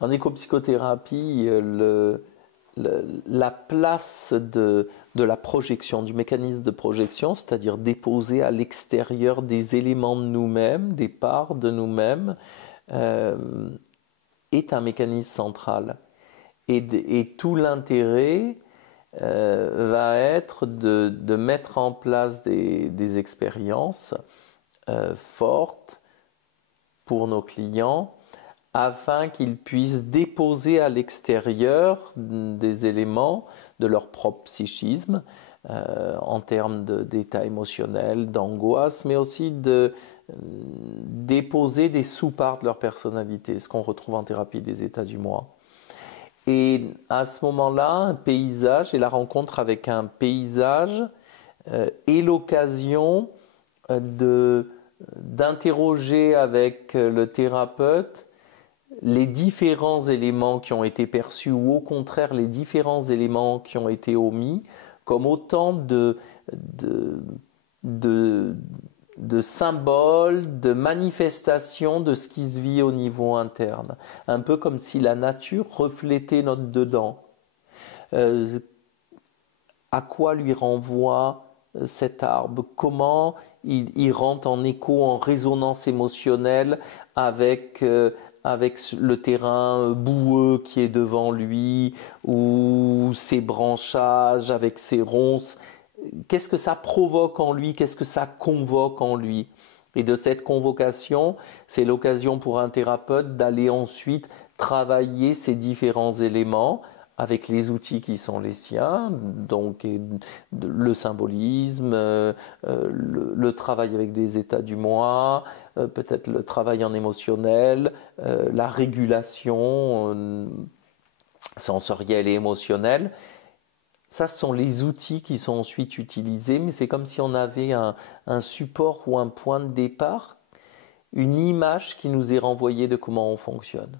En éco-psychothérapie, la place de la projection, du mécanisme de projection, c'est-à-dire déposer à l'extérieur des éléments de nous-mêmes, des parts de nous-mêmes, euh, est un mécanisme central. Et tout l'intérêt va être de mettre en place des expériences fortes pour nos clients afin qu'ils puissent déposer à l'extérieur des éléments de leur propre psychisme en termes d'état émotionnel, d'angoisse, mais aussi de déposer des sous-parts de leur personnalité, ce qu'on retrouve en thérapie des états du moi. Et à ce moment-là, un paysage et la rencontre avec un paysage est l'occasion d'interroger avec le thérapeute les différents éléments qui ont été perçus ou au contraire les différents éléments qui ont été omis comme autant de, de symboles, de manifestations de ce qui se vit au niveau interne. Un peu comme si la nature reflétait notre dedans. Euh, à quoi lui renvoie cet arbre, comment il rentre en écho, en résonance émotionnelle avec le terrain boueux qui est devant lui, ou ses branchages, avec ses ronces. Qu'est-ce que ça provoque en lui, qu'est-ce que ça convoque en lui. Et de cette convocation, c'est l'occasion pour un thérapeute d'aller ensuite travailler ces différents éléments avec les outils qui sont les siens, donc le symbolisme, le travail avec des états du moi, peut-être le travail en émotionnel, la régulation sensorielle et émotionnelle. Ça, ce sont les outils qui sont ensuite utilisés, mais c'est comme si on avait un support ou un point de départ, une image qui nous est renvoyée de comment on fonctionne.